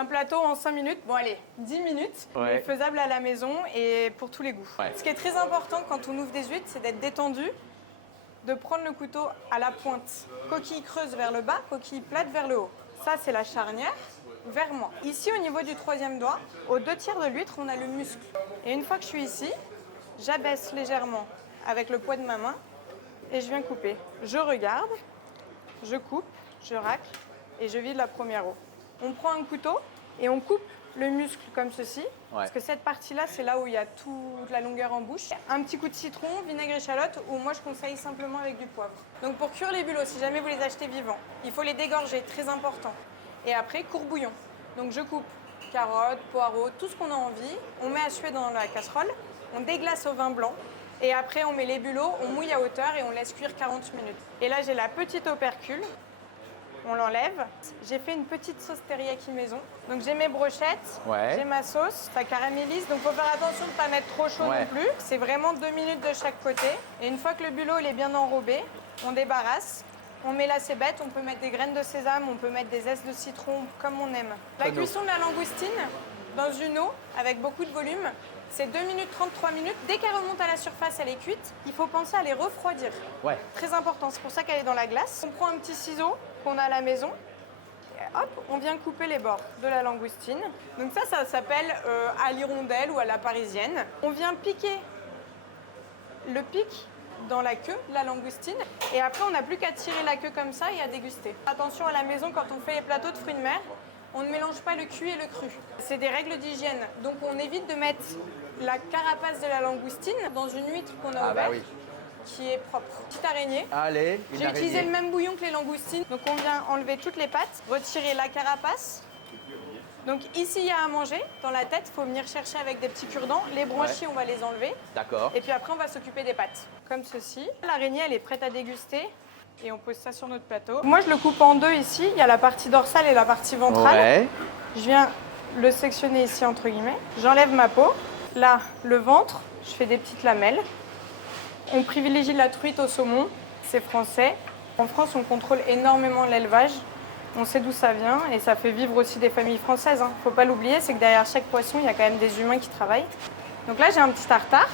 Un plateau en 5 minutes, bon allez, 10 minutes, mais faisable à la maison et pour tous les goûts. Ce qui est très important quand on ouvre des huîtres, c'est d'être détendu, de prendre le couteau à la pointe. Coquille creuse vers le bas, coquille plate vers le haut. Ça, c'est la charnière vers moi. Ici, au niveau du 3e doigt, aux 2/3 de l'huître, on a le muscle. Et une fois que je suis ici, j'abaisse légèrement avec le poids de ma main et je viens couper. Je regarde, je coupe, je racle et je vide la première eau. On prend un couteau et on coupe le muscle comme ceci, parce que cette partie-là, c'est là où il y a toute la longueur en bouche. Un petit coup de citron, vinaigre échalote, ou moi je conseille simplement avec du poivre. Donc pour cuire les bulots, si jamais vous les achetez vivants, il faut les dégorger, très important. Et après, courbouillon. Donc je coupe carottes, poireaux, tout ce qu'on a envie, on met à suer dans la casserole, on déglace au vin blanc, et après on met les bulots, on mouille à hauteur et on laisse cuire 40 minutes. Et là j'ai la petite opercule. On l'enlève. J'ai fait une petite sauce teriyaki maison. Donc j'ai mes brochettes, j'ai ma sauce, ça caramélise. Donc il faut faire attention de ne pas mettre trop chaud non plus. C'est vraiment 2 minutes de chaque côté. Et une fois que le bulot il est bien enrobé, on débarrasse. On met la cébette, on peut mettre des graines de sésame, on peut mettre des zestes de citron comme on aime. La cuisson de la langoustine dans une eau avec beaucoup de volume, c'est 2 minutes 30, 3 minutes. Dès qu'elle remonte à la surface, elle est cuite. Il faut penser à les refroidir. Très important, c'est pour ça qu'elle est dans la glace. On prend un petit ciseau qu'on a à la maison. Et hop, on vient couper les bords de la langoustine. Donc ça s'appelle à l'hirondelle ou à la parisienne. On vient piquer le pic dans la queue de la langoustine. Et après, on n'a plus qu'à tirer la queue comme ça et à déguster. Attention à la maison, quand on fait les plateaux de fruits de mer, on ne mélange pas le cuit et le cru. C'est des règles d'hygiène. Donc on évite de mettre la carapace de la langoustine dans une huître qu'on a ouverte. Qui est propre. Petite araignée. Allez, j'ai utilisé le même bouillon que les langoustines. Donc on vient enlever toutes les pattes, retirer la carapace. Donc ici, il y a à manger. Dans la tête, il faut venir chercher avec des petits cure-dents. Les branchies, on va les enlever. D'accord. Et puis après, on va s'occuper des pattes. Comme ceci. L'araignée, elle est prête à déguster. Et on pose ça sur notre plateau. Moi, je le coupe en deux ici. Il y a la partie dorsale et la partie ventrale. Je viens le sectionner ici, entre guillemets. J'enlève ma peau. Là, le ventre, je fais des petites lamelles. On privilégie la truite au saumon, c'est français. En France, on contrôle énormément l'élevage. On sait d'où ça vient et ça fait vivre aussi des familles françaises. Faut pas l'oublier, c'est que derrière chaque poisson, il y a quand même des humains qui travaillent. Donc là, j'ai un petit tartare.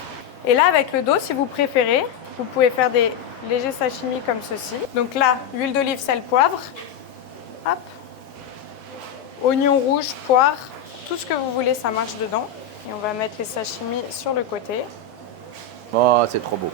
Et là, avec le dos, si vous préférez, vous pouvez faire des légers sashimi comme ceci. Donc là, huile d'olive, sel, poivre. Hop. Oignon rouge, poire, tout ce que vous voulez, ça marche dedans. Et on va mettre les sashimi sur le côté. Oh, c'est trop beau.